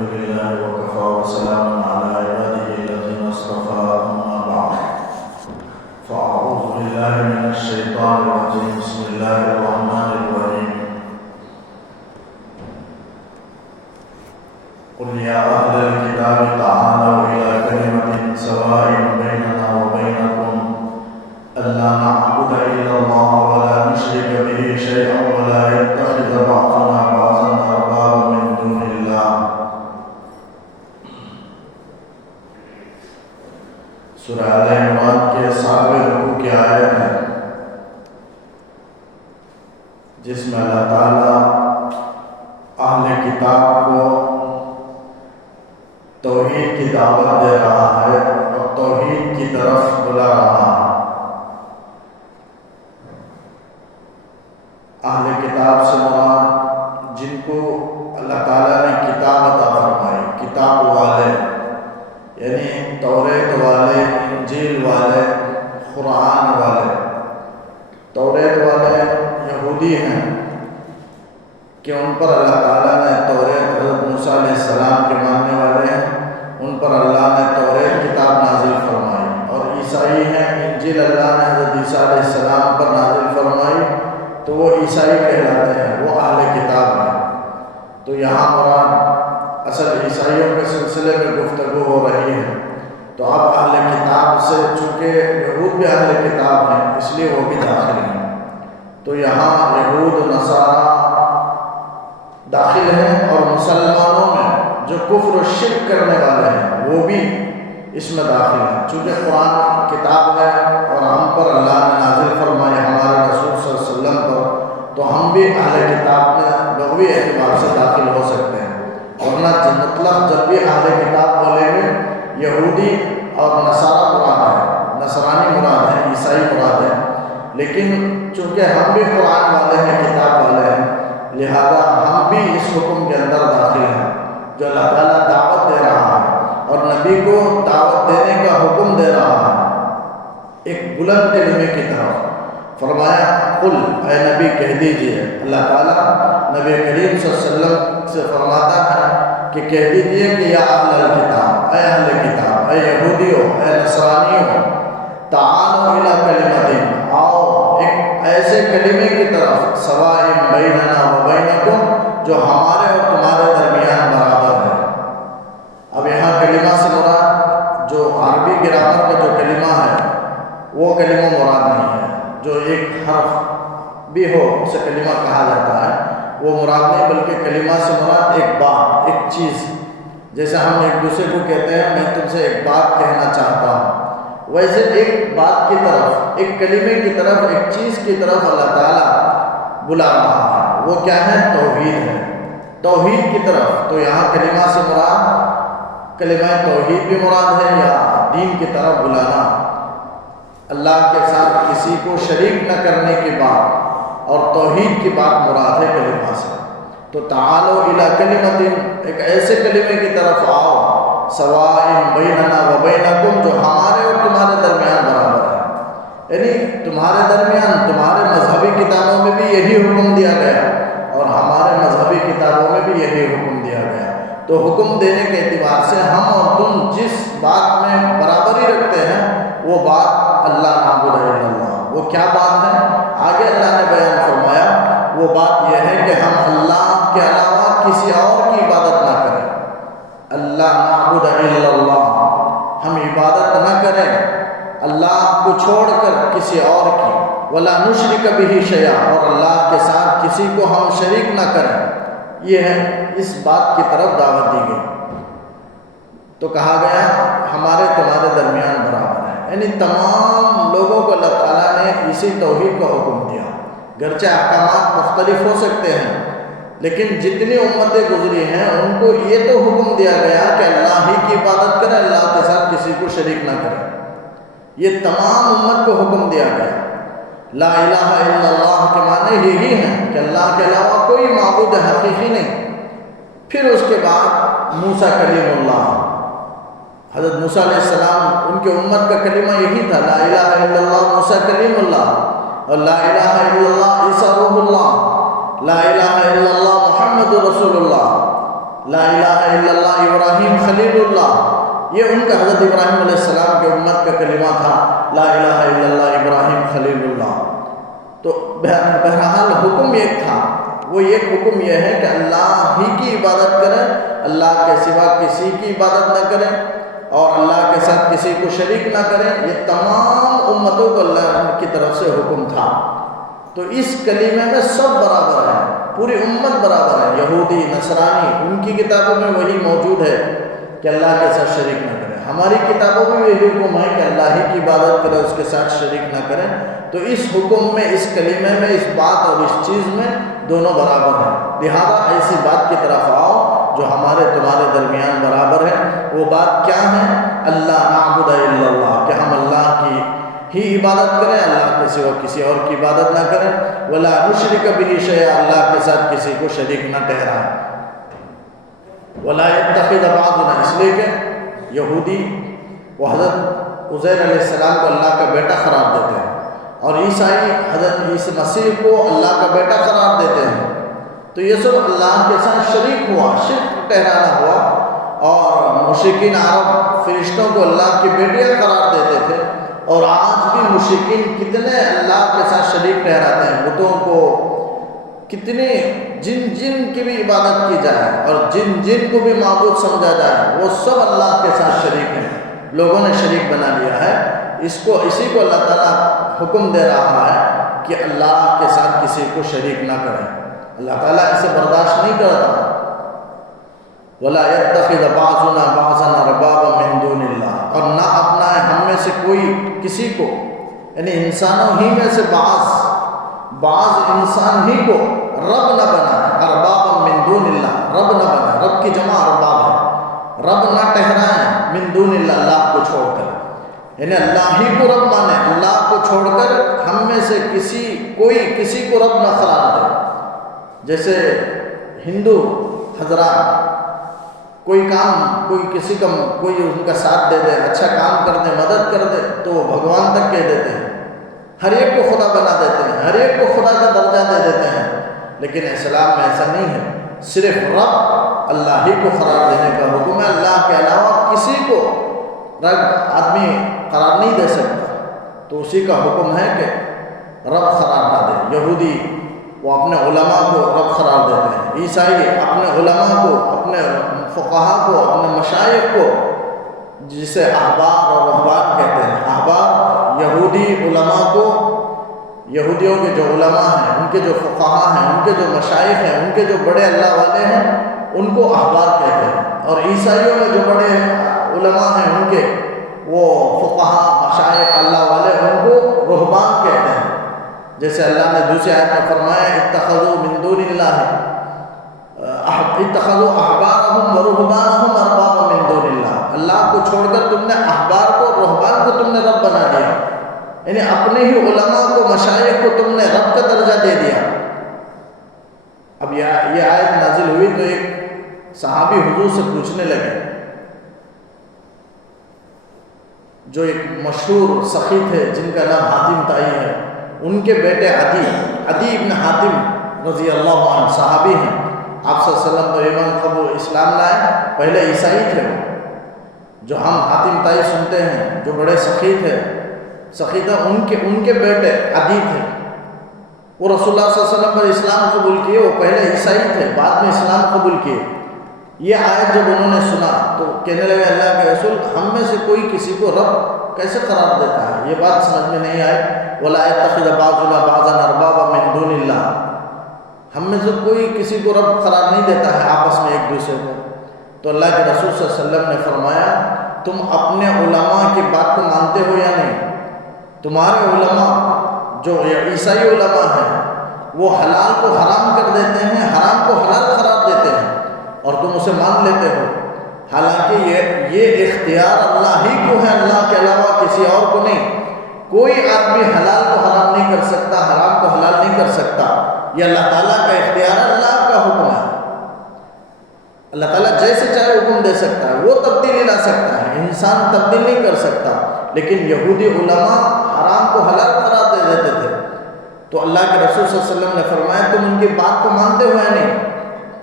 لله وكفى وسلام على عباده الذين اصطفى أما بعد فأعوذ بالله من الشيطان الرجيم بسم الله الرحمن الرحيم قل يا أهل الكتاب تعالوا إلى كلمة سواء بيننا وبينكم ألا نعبد إلا الله ولا نشرك به شيئا ولا يتخذ بعضنا بعضا أربابا من دون الله. سورہ آل عمران کے 7ویں رکوع کی آیت ہے جس میں اللہ تعالیٰ اہل کتاب کو توحید کی دعوت دے رہا ہے اور توحید کی طرف بلا رہا ہے. اہل کتاب سے مراد جن کو اللہ تعالیٰ نے کتاب عطا فرمائی، کتاب والے یعنی توریت والے، انجیل والے، قرآن والے. توریت والے یہودی ہیں کہ ان پر اللہ تعالیٰ نے توریت، حضرت موسیٰ علیہ السلام کے ماننے والے ہیں، ان پر اللہ نے توریت کتاب نازل فرمائی. اور عیسائی ہیں، انجیل اللہ نے حضرت عیسیٰ علیہ السلام پر نازل فرمائی تو وہ عیسائی کہلاتے ہیں، وہ اہل کتاب ہیں. تو یہاں مراد اصل عیسائیوں کے سلسلے میں گفتگو ہو رہی ہے. تو اب اہل کتاب سے چونکہ یہود بھی اہل کتاب ہیں اس لیے وہ بھی داخل ہیں. تو یہاں یہود نصارہ داخل ہیں اور مسلمانوں میں جو کفر و شرک کرنے والے ہیں وہ بھی اس میں داخل ہیں. چونکہ قرآن کتاب ہے اور ہم پر اللہ نے نازل فرمائی ہمارے رسول صلی اللہ علیہ وسلم پر، تو ہم بھی اہل کتاب میں لغوی اعتبار سے داخل ہو سکتے ہیں. ورنہ مطلب جب بھی اہل کتاب بولیں گے یہودی اور نصارہ مراد ہے، نصرانی مراد ہے، عیسائی مراد ہے. لیکن چونکہ ہم بھی قرآن والے ہیں، کتاب والے ہیں، لہذا ہم بھی اس حکم کے اندر داخل ہیں جو اللہ تعالیٰ دعوت دے رہا ہے اور نبی کو دعوت دینے کا حکم دے رہا ہے ایک بلند کلمے کی طرف. فرمایا قل، اے نبی کہہ دیجئے. اللہ تعالیٰ نبی کریم صلی اللہ علیہ وسلم سے فرماتا ہے کہ کہہ دیجئے کہ یا اہل الکتاب، اے اہل کتاب، اے یہودیوں، اے نصرانیوں، تعالوا الی کلمۃ، آؤ ایک ایسے کلمے کی طرف، سواء بیننا و بینکم، جو ہمارے اور تمہارے درمیان برابر ہے. اب یہاں کلمہ سے مراد جو عربی گرامر کا جو کلمہ ہے وہ کلمہ مراد نہیں ہے. جو ایک حرف بھی ہو اسے کلمہ کہا جاتا ہے، وہ مراد نہیں، بلکہ کلمہ سے مراد ایک بات، ایک چیز. جیسے ہم ایک دوسرے کو کہتے ہیں میں تم سے ایک بات کہنا چاہتا ہوں، ویسے ایک بات کی طرف، ایک کلمے کی طرف، ایک چیز کی طرف اللہ تعالیٰ بلا رہا ہے. وہ کیا ہے؟ توحید ہے، توحید کی طرف. تو یہاں کلمہ سے مراد کلمہ توحید بھی مراد ہے یا دین کی طرف بلانا، اللہ کے ساتھ کسی کو شریک نہ کرنے کی بات اور توحید کی بات مراد ہے کلمہ سے. تو تعالوا الی کلمۃ، ایک ایسے کلمے کی طرف آؤ، سواء بیننا و بینکم، جو ہمارے اور تمہارے درمیان برابر ہے. یعنی تمہارے درمیان، تمہارے مذہبی کتابوں میں بھی یہی حکم دیا گیا اور ہمارے مذہبی کتابوں میں بھی یہی حکم دیا گیا. تو حکم دینے کے اعتبار سے ہم اور تم جس بات میں برابری رکھتے ہیں وہ بات اللہ نعبد الا اللہ. وہ کیا بات ہے؟ آگے اللہ نے بیان فرمایا وہ بات یہ ہے کہ ہم اللہ کے علاوہ کسی اور کی عبادت نہ کریں. اللہ نعبد الا اللہ، ہم عبادت نہ کریں اللہ کو چھوڑ کر کسی اور کی. ولا نشرک بہ شیئا، اور اللہ کے ساتھ کسی کو ہم شریک نہ کریں. یہ ہے، اس بات کی طرف دعوت دی گئی. تو کہا گیا ہمارے تمہارے درمیان برابر ہے، یعنی تمام لوگوں کو اللہ تعالیٰ نے اسی توحید کا حکم دیا. گرچہ احکامات مختلف ہو سکتے ہیں لیکن جتنی امتیں گزری ہیں ان کو یہ تو حکم دیا گیا کہ اللہ ہی کی عبادت کریں، اللہ کے ساتھ کسی کو شریک نہ کریں. یہ تمام امت کو حکم دیا گیا. لا الہ الا اللہ کے معنی یہی ہیں کہ اللہ کے علاوہ کوئی معبود حقیقی نہیں. پھر اس کے بعد موسیٰ کلیم اللہ، حضرت موسیٰ علیہ السلام، ان کی امت کا کلمہ یہی تھا، لا الہ الا اللہ موسیٰ کلیم اللہ، اور لا الہ الا اللہ عیسیٰ روح اللہ، لا الہ الا اللہ محمد رسول اللہ. لا الہ الا اللہ ابراہیم خلیل اللہ، یہ ان کا حضرت ابراہیم علیہ السلام کے امت کا کلمہ تھا، لا الہ الا اللہ ابراہیم خلیل اللہ۔ تو بہرحال حکم ایک تھا، وہ ایک حکم یہ ہے کہ اللہ ہی کی عبادت کریں، اللہ کے سوا کسی کی عبادت نہ کریں اور اللہ کے ساتھ کسی کو شریک نہ کریں۔ یہ تمام امتوں کو اللہ کی طرف سے حکم تھا۔ تو اس کلمے میں سب برابر ہیں، پوری امت برابر ہے، یہودی نصرانی، ان کی کتابوں میں وہی موجود ہے کہ اللہ کے ساتھ شریک نہ کریں۔ ہماری کتابوں میں یہی حکم ہے کہ اللہ ہی کی عبادت کرے، اس کے ساتھ شریک نہ کریں۔ تو اس حکم میں، اس کلمے میں، اس بات اور اس چیز میں دونوں برابر ہیں۔ لہذا ایسی بات کی طرف آؤ جو ہمارے تمہارے درمیان برابر ہے۔ وہ بات کیا ہے؟ اللہ نعبد الا اللہ، کہ ہم اللہ کی ہی عبادت کریں، اللہ کے سوا کسی اور کی عبادت نہ کریں۔ ولا نشرک بہ شیئا، اللہ کے ساتھ کسی کو شریک نہ ٹھہرائیں۔ ولا یتخذ بعضنا، اس لیے کہ یہودی وہ حضرت عزیر علیہ السلام کو اللہ کا بیٹا قرار دیتے ہیں، اور عیسائی حضرت عیسی مسیح کو اللہ کا بیٹا قرار دیتے ہیں۔ تو یہ سب اللہ کے ساتھ شریک ہوا، شرک ٹھہرانا ہوا۔ اور مشرکین عرب فرشتوں کو اللہ کی بیٹیاں قرار دیتے تھے، اور آج بھی مشرکین کتنے اللہ کے ساتھ شریک ٹھہراتے ہیں، بتوں کو، کتنی جن کی بھی عبادت کی جائے اور جن کو بھی معبود سمجھا جائے، وہ سب اللہ کے ساتھ شریک ہیں، لوگوں نے شریک بنا لیا ہے۔ اسی کو اللہ تعالیٰ حکم دے رہا ہے کہ اللہ کے ساتھ کسی کو شریک نہ کریں۔ اللہ تعالیٰ اسے برداشت نہیں کرتا۔ وَلَا يَتَّخِذَ بَعْضُنَا بَعْضًا أَرْبَابًا مِّن دُونِ اللَّهِ، اور نہ اپنائے ہم میں سے کوئی کسی کو، یعنی انسانوں ہی میں سے بعض انسان ہی کو رب نہ بنائے، أَرْبَابًا مِّن دُونِ اللَّهِ، رب نہ بنائے، رب کی جمع ارباب ہے، رب نہ ٹھہرائیں مِن دُونِ اللَّهِ، اللہ کو چھوڑ کر، یعنی اللہ ہی کو رب مانے، اللہ کو چھوڑ کر ہم میں سے کسی کو رب نہ قرار دے۔ جیسے ہندو حضرات کوئی ان کا ساتھ دے دے، اچھا کام کر دے، مدد کر دے، تو وہ بھگوان تک کہہ دیتے ہیں، ہر ایک کو خدا بنا دیتے ہیں، ہر ایک کو خدا کا درجہ دے دیتے ہیں۔ لیکن اسلام میں ایسا نہیں ہے، صرف رب اللہ ہی کو قرار دینے کا حکم ہے، اللہ کے علاوہ کسی کو رب آدمی قرار نہیں دے سکتا۔ تو اسی کا حکم ہے کہ رب قرار نہ دے۔ یہودی وہ اپنے علماء کو رب قرار دیتے ہیں، عیسائی اپنے علماء کو، اپنے فقہا کو، اپنے مشائخ کو، جسے احبار اور رہبان کہتے ہیں، احبار یہودی علماء کو، یہودیوں کے جو علماء ہیں، ان کے جو فقہا ہیں، ان کے جو مشائخ ہیں، ان کے جو بڑے اللہ والے ہیں، ان کو احبار کہتے ہیں، اور عیسائیوں میں جو بڑے علماء ہیں، ان کے وہ فقہا، مشائخ، اللہ والے، ان کو رہبان کہتے ہیں۔ جیسے اللہ نے دوسری آیت میں فرمایا اتخذوا من دون اللہ اتخذوا احبارهم ورهبانهم اربابا من دون اللہ، اللہ کو چھوڑ کر تم نے احبار کو، رہبان کو تم نے رب بنا دیا، یعنی اپنے ہی علماء کو، مشائخ کو تم نے رب کا درجہ دے دیا۔ اب یہ آیت نازل ہوئی تو ایک صحابی حضور سے پوچھنے لگے، جو ایک مشہور سخی تھے جن کا نام حاتم طائی ہے، ان کے بیٹے عدی ابن حاتم رضی اللہ عنہ صحابی ہیں، آپ صلی اللہ علیہ وسلم پر ایمان قبول اسلام لائے، پہلے عیسائی تھے وہ، جو ہم حاتم طائی سنتے ہیں، جو بڑے سخی تھے، ان کے بیٹے عدی تھے، وہ رسول اللہ صلی اللہ علیہ وسلم پر اسلام قبول کیے، وہ پہلے عیسائی تھے، بعد میں اسلام قبول کیے۔ یہ آیت جب انہوں نے سنا تو کہنے لگے اللہ کے رسول، ہم میں سے کوئی کسی کو رب کیسے قرار دیتا ہے؟ یہ بات سمجھ میں نہیں آئی۔ وَلَا يَتَّخِذَ بَعْضُنَا بَعْضًا أَرْبَابًا مِّن دُونِ اللَّهِ، ہم میں سے کوئی کسی کو رب قرار نہیں دیتا ہے آپس میں ایک دوسرے کو۔ تو اللہ کے رسول صلی اللہ علیہ وسلم نے فرمایا، تم اپنے علماء کی بات کو مانتے ہو یا نہیں؟ تمہارے علماء جو عیسائی علماء ہیں، وہ حلال کو حرام کر دیتے ہیں، حرام کو حلال قرار دیتے ہیں، اور تم اسے مان لیتے ہو، حالانکہ یہ اختیار اللہ ہی کو ہے، اللہ کے علاوہ کسی اور کو نہیں۔ کوئی آدمی حلال کو حرام نہیں کر سکتا، حرام کو حلال نہیں کر سکتا، یہ اللہ تعالیٰ کا اختیار ہے، اللہ کا حکم ہے۔ اللہ تعالیٰ جیسے چاہے حکم دے سکتا ہے، وہ تبدیلی لا سکتا ہے، انسان تبدیل نہیں کر سکتا۔ لیکن یہودی علماء حرام کو حلال قرار دے دیتے تھے، تو اللہ کے رسول صلی اللہ علیہ وسلم نے فرمایا تم ان کی بات کو مانتے ہو یا نہیں؟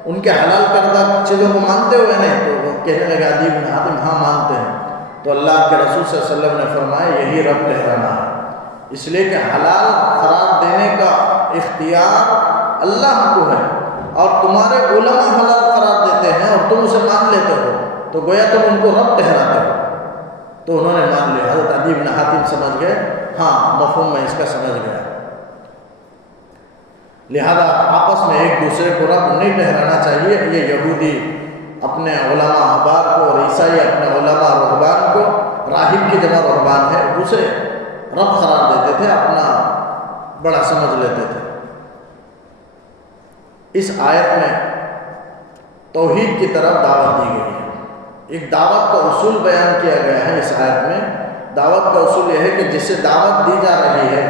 ان کے حلال کردہ چیزوں کو مانتے ہوئے نہیں؟ تو وہ کہنے لگا عدی بن حاتم ہاں مانتے ہیں۔ تو اللہ کے رسول صلی اللہ علیہ وسلم نے فرمایا یہی رب ٹھہرانا ہے، اس لیے کہ حلال قرار دینے کا اختیار اللہ کو ہے، اور تمہارے علماء حلال قرار دیتے ہیں اور تم اسے مان لیتے ہو، تو گویا تم ان کو رب ٹھہراتے ہو۔ تو انہوں نے مان لیا۔ حضرت عدی بن حاتم سمجھ گئے ہاں مفہوم میں اس کا سمجھ گیا۔ لہذا آپس میں ایک دوسرے کو رب نہیں ٹھہرانا چاہیے۔ یہ یہودی اپنے علماء احبار کو اور عیسائی اپنے علماء رہبان کو، راہب کی جمع رہبان ہے، اسے رب قرار دیتے تھے، اپنا بڑا سمجھ لیتے تھے۔ اس آیت میں توحید کی طرف دعوت دی گئی ہے۔ ایک دعوت کا اصول بیان کیا گیا ہے اس آیت میں۔ دعوت کا اصول یہ ہے کہ جسے دعوت دی جا رہی ہے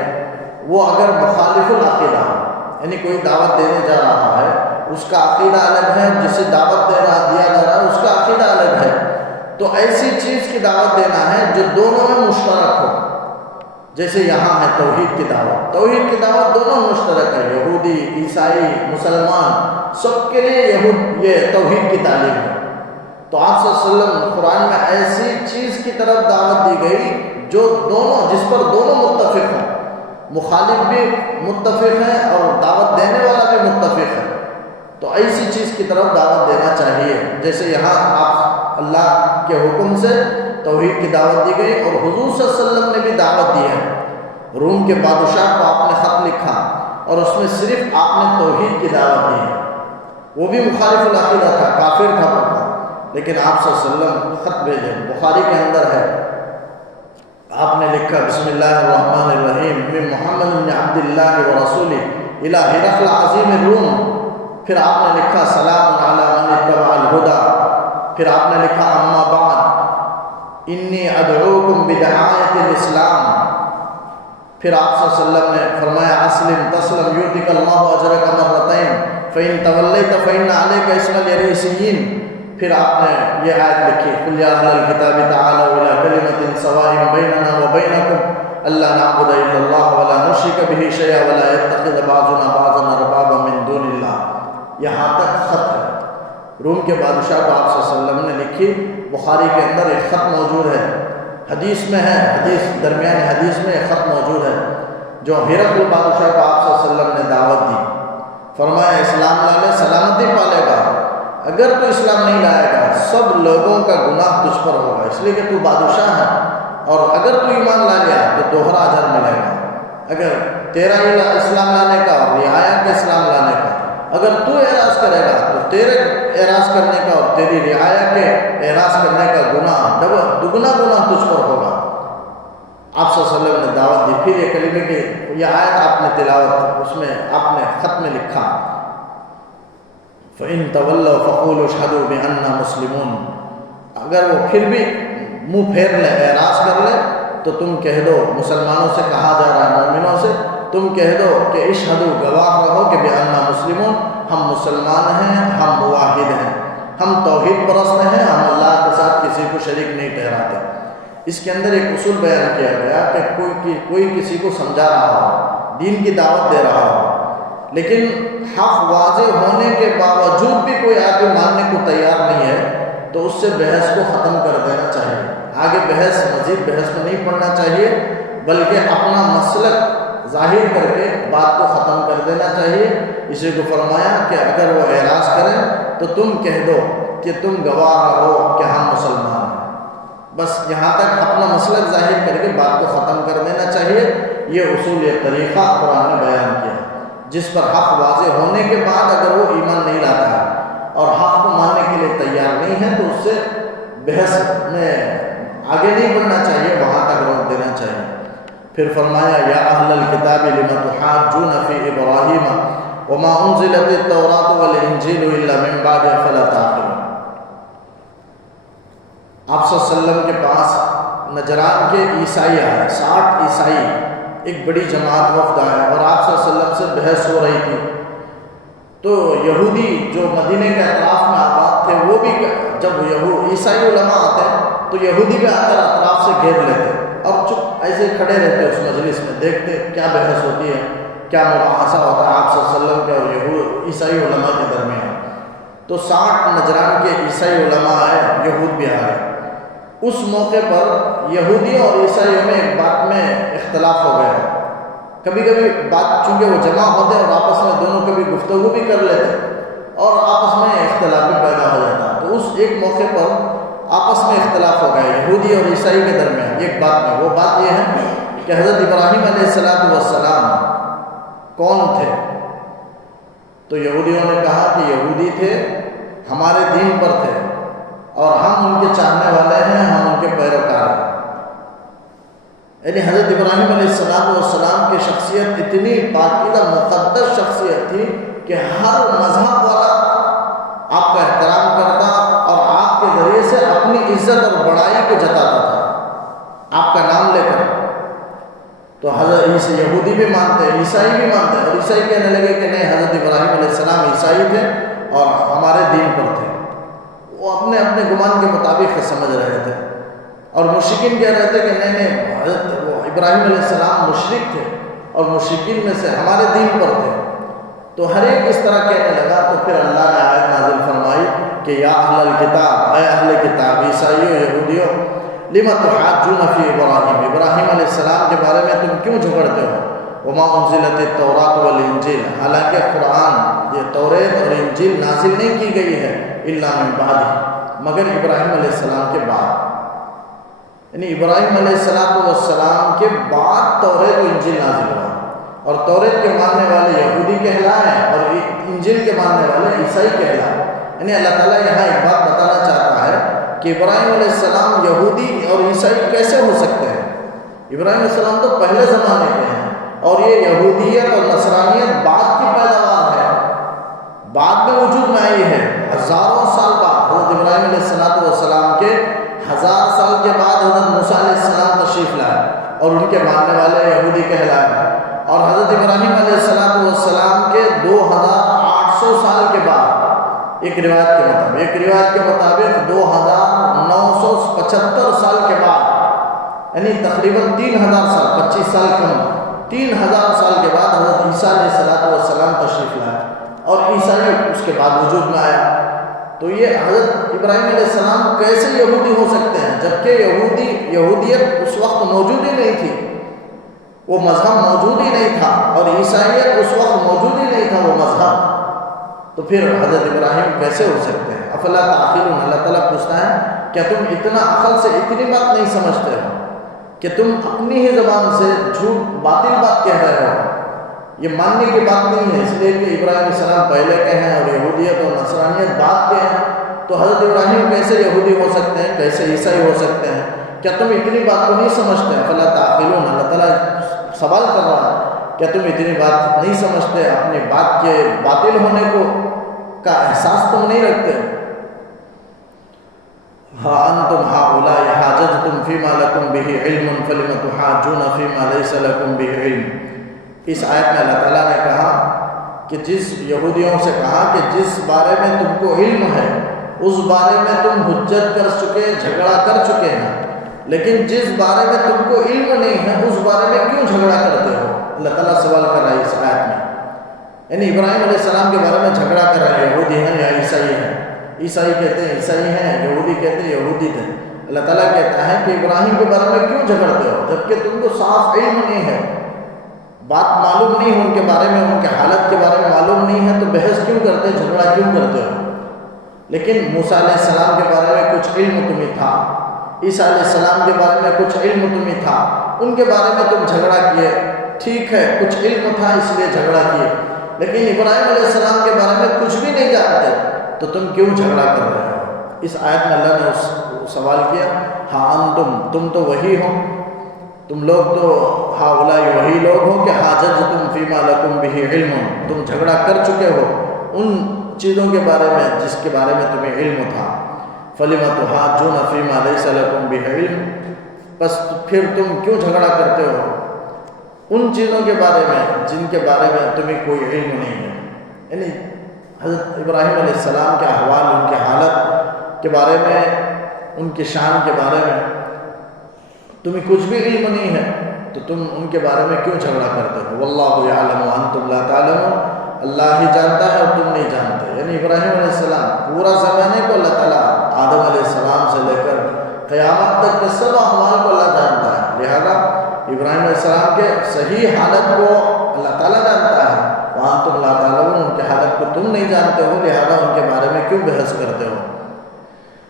وہ اگر مخالف العقیدہ ہے، یعنی کوئی دعوت دینے جا رہا ہے، اس کا عقیدہ الگ ہے، جسے دعوت دیا جا رہا ہے اس کا عقیدہ الگ ہے، تو ایسی چیز کی دعوت دینا ہے جو دونوں میں مشترک ہو۔ جیسے یہاں ہے توحید کی دعوت، توحید کی دعوت دونوں مشترک ہے، یہودی، عیسائی، مسلمان، سب کے لیے یہ توحید کی تعلیم ہے۔ تو آپ صلی اللہ علیہ وسلم قرآن میں ایسی چیز کی طرف دعوت دی گئی جو دونوں، جس پر دونوں متفق ہیں، مخالف بھی متفق ہیں اور دعوت دینے والا بھی متفق ہے، تو ایسی چیز کی طرف دعوت دینا چاہیے۔ جیسے یہاں آپ اللہ کے حکم سے توحید کی دعوت دی گئی، اور حضور صلی اللہ علیہ وسلم نے بھی دعوت دی ہے۔ روم کے بادشاہ کو آپ نے خط لکھا اور اس میں صرف آپ نے توحید کی دعوت دی ہے، وہ بھی مخالف العقیدہ تھا، کافر تھا پکا، لیکن آپ صلی اللہ علیہ وسلم خط بھیجے۔ بخاری کے اندر ہے، آپ نے لکھا بسم اللہ الرحمن الرحیم من محمد بن عبد اللہ ورسولہ الی ہرقل عظیم الروم۔ پھر آپ نے لکھا سلام علی من اتبع الہدی۔ پھر آپ نے لکھا اما بعد انی ادعوکم بدعایت الاسلام۔ پھر آپ صلی اللہ علیہ وسلم نے فرمایا اسلم تسلم یؤتک اللہ اجرک مرتین فإن تولیت فإن علیک اسم الیریسیین۔ پھر آپ نے یہ آیت لکھی قل یا اہل الکتاب تعالوا الی کلمۃ سواء بیننا وبینکم الا نعبد الا اللہ ولا نشرک بہ شیئا ولا یتخذ بعضنا بعضا اربابا من دون اللہ۔ یہاں تک خط ہے، روم کے بادشاہ کو آپ صلی اللہ علیہ وسلم نے لکھی۔ بخاری کے اندر ایک خط موجود ہے، حدیث میں ہے، حدیث درمیان حدیث میں ایک خط موجود ہے جو ہرقل بادشاہ کو آپ صلی اللہ علیہ وسلم نے دعوت دی۔ فرمایا اسلام لا لے سلامتی پالے گا، اگر تو اسلام نہیں لائے گا سب لوگوں کا گناہ تجھ پر ہوگا، اس لیے کہ تو بادشاہ ہے، اور اگر تو ایمان لا لیا تو دوہرا اجر ملے گا۔ اگر تیرا اسلام لانے کا اور رعایا کے اسلام لانے کا، اگر تو اعراض کرے گا تو تیرے اعراض کرنے کا اور تیری رعایا کے اعراض کرنے کا گناہ دگنا گناہ تجھ پر ہوگا۔ آپ صلی اللہ علیہ وسلم نے دعوت دی۔ پھر یہ کلمے کی یہ آیت آپ نے تلاوت، اس میں آپ نے خط میں لکھا فَإِن تَوَلَّوْا فَقُولُوا اشْهَدُوا بِأَنَّا مُسْلِمُونَ۔ اگر وہ پھر بھی منہ پھیر لے، اعراض کر لے، تو تم کہہ دو، مسلمانوں سے کہا جا رہا ہے، مومنوں سے تم کہہ دو کہ اشہدوا گواہ رہو کہ بِأَنَّا مُسْلِمُونَ، ہم مسلمان ہیں، ہم موحد ہیں، ہم توحید پرست ہیں، ہم اللہ کے ساتھ کسی کو شریک نہیں ٹھہراتے۔ اس کے اندر ایک اصول بیان کیا گیا کہ کوئی کسی کو سمجھا رہا ہو، دین کی دعوت دے رہا ہو، لیکن حق واضح ہونے کے باوجود بھی کوئی آگے ماننے کو تیار نہیں ہے، تو اس سے بحث کو ختم کر دینا چاہیے۔ آگے مزید بحث میں نہیں پڑنا چاہیے، بلکہ اپنا مسلک ظاہر کر کے بات کو ختم کر دینا چاہیے۔ اسی کو فرمایا کہ اگر وہ اعراض کریں تو تم کہہ دو کہ تم گواہ رہو کہ ہم مسلمان ہیں، بس یہاں تک اپنا مسلک ظاہر کر کے بات کو ختم کر دینا چاہیے۔ یہ اصول، یہ طریقہ قرآن نے بیان کیا، جس پر حق واضح ہونے کے بعد اگر وہ ایمان نہیں لاتا ہے اور حق کو ماننے کے لیے تیار نہیں ہے تو اس سے بحث میں آگے نہیں بڑھنا چاہیے، وہاں تک روک دینا چاہیے۔ پھر فرمایا یا اہل الکتاب لم تحاجون فی ابراہیم وما انزلت التوراۃ والانجیل الا من بعد فلا تعقلون۔ آپ صلی اللہ علیہ وسلم کے پاس نجران کے عیسائی آئے، 60 عیسائی، ایک بڑی جماعت وفد آئے، اور آپ صلی اللہ علیہ وسلم سے بحث ہو رہی تھی۔ تو یہودی جو مدینے کے اطراف میں آباد تھے، وہ بھی جب عیسائی علماء آتے تو یہودی بھی آ کر اطراف سے گھیر لیتے اور چپ ایسے کھڑے رہتے اس مجلس میں، دیکھتے کیا بحث ہوتی ہے، کیا مباحثہ ہوتا ہے آپ صلی اللہ علیہ وسلم کے اور عیسائی علماء کے درمیان۔ تو 60 نجران کے عیسائی علماء آئے، یہود بھی آ گئے۔ اس موقع پر یہودیوں اور عیسائیوں میں ایک بات میں اختلاف ہو گیا۔ کبھی کبھی بات چونکہ وہ جمع ہوتے اور آپس میں دونوں کبھی گفتگو بھی کر لیتے اور آپس میں اختلاف بھی پیدا ہو جاتا۔ تو اس ایک موقع پر آپس میں اختلاف ہو گیا یہودی اور عیسائی کے درمیان ایک بات میں۔ وہ بات یہ ہے کہ حضرت ابراہیم علیہ السلام کون تھے؟ تو یہودیوں نے کہا کہ یہودی تھے، ہمارے دین پر تھے اور ہم ان کے چاہنے والے ہیں، ہم ان کے پیروکار ہیں۔ یعنی حضرت ابراہیم علیہ السلام کی شخصیت اتنی پاکیزہ مقدس شخصیت تھی کہ ہر مذہب والا آپ کا احترام کرتا اور آپ کے ذریعے سے اپنی عزت اور بڑائی کو جتاتا تھا آپ کا نام لے کر۔ تو حضرت یہودی بھی مانتے، عیسائی بھی مانتے، اور عیسائی کہنے لگے کہ نہیں، حضرت ابراہیم علیہ السلام عیسائی تھے اور ہمارے دین پر تھے۔ وہ اپنے اپنے گمان کے مطابق سمجھ رہے تھے، اور مشرکین کہہ رہے تھے کہ نہیں حضرت ابراہیم علیہ السلام مشرک تھے اور مشرکین میں سے ہمارے دین پر تھے۔ تو ہر ایک اس طرح کہنے لگا۔ تو پھر اللہ نے آیت نازل فرمائی کہ یا اہل الکتاب، اے اہل کتاب، عیسائیوں یہودیوں، لم تحاجون فی ابراہیم، ابراہیم علیہ السلام کے بارے میں تم کیوں جھگڑتے ہو؟ وما انزلت التوراۃ والانجیل، حالانکہ قرآن یہ توریت اور انجیل نازل نہیں کی گئی ہے الا من بعد، مگر ابراہیم علیہ السلام کے بعد۔ یعنی ابراہیم علیہ السلام کے بعد توریت و انجیل نازل ہوا، اور توریت کے ماننے والے یہودی کہلائے اور انجیل کے ماننے والے عیسائی کہلائے۔ یعنی اللہ تعالیٰ یہاں ایک بات بتانا چاہتا ہے کہ ابراہیم علیہ السلام یہودی اور عیسائی کیسے ہو سکتے ہیں؟ ابراہیم علیہ السلام تو پہلے زمانے کے ہیں، اور یہ یہودیت اور نصرانیت بعد کی پیداوار ہے، بعد میں وجود میں آئی ہے، ہزاروں سال بعد۔ حضرت ابراہیم علیہ السلام کے 1000 سال کے بعد حضرت موسیٰ علیہ السلام تشریف لائے اور ان کے ماننے والے یہودی کہلائے، اور حضرت ابراہیم علیہ السلام کے 2800 سال کے بعد ایک روایت کے مطابق 2975 سال کے بعد، یعنی تقریباً 3000 سال، 25 سال کم، 3000 سال کے بعد حضرت عیسیٰ علیہ السلام تشریف لائے اور عیسائی اس کے بعد وجود میں آیا۔ تو یہ حضرت ابراہیم علیہ السلام کیسے یہودی ہو سکتے ہیں جبکہ یہودیت اس وقت موجود ہی نہیں تھی، وہ مذہب موجود ہی نہیں تھا، اور عیسائیت اس وقت موجود ہی نہیں تھا وہ مذہب۔ تو پھر حضرت ابراہیم کیسے ہو سکتے ہیں؟ افلا تعقلون، اللہ تعالیٰ پوچھتا ہے کیا تم اتنا عقل سے اتنی بات نہیں سمجھتے ہو کہ تم اپنی ہی زبان سے جھوٹ باطل بات کہہ رہے ہو؟ یہ ماننے کی بات نہیں ہے، اس لیے کہ ابراہیم علیہ السلام پہلے کے ہیں اور یہودیت اور نصرانیت بعد کے ہیں۔ تو حضرت ابراہیم کیسے یہودی ہو سکتے ہیں، کیسے عیسائی ہو سکتے ہیں؟ کیا تم اتنی بات کو نہیں سمجھتے؟ افلا تعقلون، اللہ تعالیٰ سوال کر رہا ہے کیا تم اتنی بات نہیں سمجھتے، اپنی بات کے باطل ہونے کا احساس تم نہیں رکھتے؟ ہاں انتم ہؤلاء حاججتم فیما لکم بہ علم فلم تحاجون فیما لیس لکم بہ علم۔ اس آیت میں اللہ تعالیٰ نے کہا کہ جس یہودیوں سے کہا کہ جس بارے میں تم کو علم ہے اس بارے میں تم حجت کر چکے، جھگڑا کر چکے ہیں، لیکن جس بارے میں تم کو علم نہیں ہے اس بارے میں کیوں جھگڑا کرتے ہو؟ اللہ تعالیٰ سوال کر رہا ہے اس آیت میں۔ یعنی ابراہیم علیہ السلام کے بارے میں جھگڑا کر رہے ہیں، یہودی ہیں یا عیسائی ہیں؟ عیسائی کہتے ہیں عیسائی ہیں، یہودی کہتے ہیں یہودی تھے۔ اللہ تعالیٰ کہتا ہے کہ ابراہیم کے بارے میں کیوں جھگڑتے ہو جبکہ تم کو صاف علم نہیں ہے، بات معلوم نہیں ہے ان کے بارے میں، ان کے حالت کے بارے میں معلوم نہیں ہے، تو بحث کیوں کرتے، جھگڑا کیوں کرتے ہو؟ لیکن موسیٰ علیہ السلام کے بارے میں کچھ علم تمہیں تھا، عیسیٰ علیہ السلام کے بارے میں کچھ علم تمہیں تھا، ان کے بارے میں تم جھگڑا کیے، ٹھیک ہے کچھ علم تھا اس لیے جھگڑا کیے، لیکن ابراہیم علیہ السلام کے بارے میں کچھ بھی نہیں جانتے تو تم کیوں جھگڑا کر رہے ہو؟ اس آیت میں اللہ نے سوال کیا، ہاں تم تو وہی ہو، تم لوگ تو ہؤلاء وہی لوگ ہو کہ حاججتم فیما لکم بہ علم، تم جھگڑا کر چکے ہو ان چیزوں کے بارے میں جس کے بارے میں تمہیں علم تھا۔ فلم تحاجون فیما لیس لکم بہ علم، بس پھر تم کیوں جھگڑا کرتے ہو ان چیزوں کے بارے میں جن کے بارے میں تمہیں کوئی علم نہیں ہے؟ یعنی حضرت ابراہیم علیہ السلام کے احوال، ان کی حالت کے بارے میں، ان کی شان کے بارے میں تمہیں کچھ بھی علم نہیں ہے تو تم ان کے بارے میں کیوں جھگڑا کرتے ہو؟ واللہ یعلم وانتم لا تعلمون، اللہ ہی جانتا ہے اور تم نہیں جانتے. یعنی ابراہیم علیہ السلام پورا زمانے کو اللہ تعالیٰ آدم علیہ السلام سے لے کر قیامت تک کے سب احوال کو اللہ جانتا ہے. لہذا ابراہیم علیہ السلام کے صحیح حالت کو اللہ تعالیٰ جانتا ہے. وہاں تم اللہ تعالیٰ ان کے حالت کو تم نہیں جانتے ہو، لہذا ان کے بارے میں کیوں بحث کرتے ہو.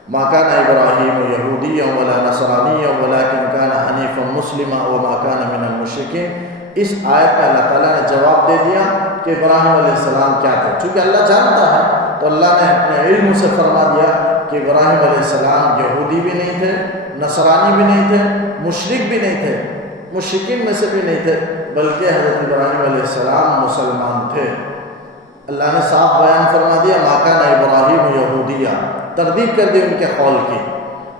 ما کان ابراہیم یہودیا ولا نصرانیا ولکن کان حنیفا مسلما وما کان من المشرکین. اس آیت میں اللہ تعالیٰ نے جواب دے دیا کہ ابراہیم علیہ السلام کیا تھے. چونکہ اللہ جانتا ہے تو اللہ نے اپنے علم سے فرما دیا کہ ابراہیم علیہ السلام یہودی بھی نہیں تھے، نصرانی بھی نہیں تھے، مشرک بھی نہیں تھے، مشرکین میں سے بھی نہیں تھے، بلکہ حضرت ابراہیم علیہ السلام مسلمان تھے. اللہ نے صاف بیان فرما دیا ما کان ابراہیم یہودیا. تردید کر دی ان کے قول کی،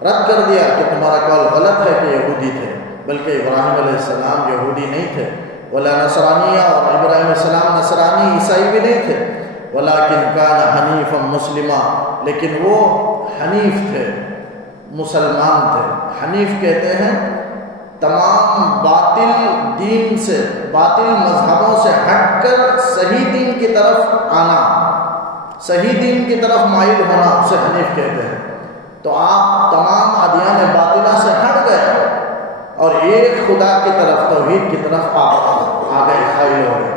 رد کر دیا کہ تمہارا قول غلط ہے کہ یہودی تھے، بلکہ ابراہیم علیہ السلام یہودی نہیں تھے. ولا نصرانیہ، اور ابراہیم علیہ السلام نصرانی عیسائی بھی نہیں تھے. ولیکن کان حنیفا مسلما، لیکن وہ حنیف تھے، مسلمان تھے. حنیف کہتے ہیں تمام باطل دین سے، باطل مذہبوں سے ہٹ کر صحیح دین کی طرف آنا، صحیح دین کی طرف مائل ہونا، اسے حنیف کہتے ہیں. تو آپ تمام ادیان باطلہ سے ہٹ گئے اور ایک خدا کی طرف، توحید کی طرف آپ آ گئے، قائل ہو گئے.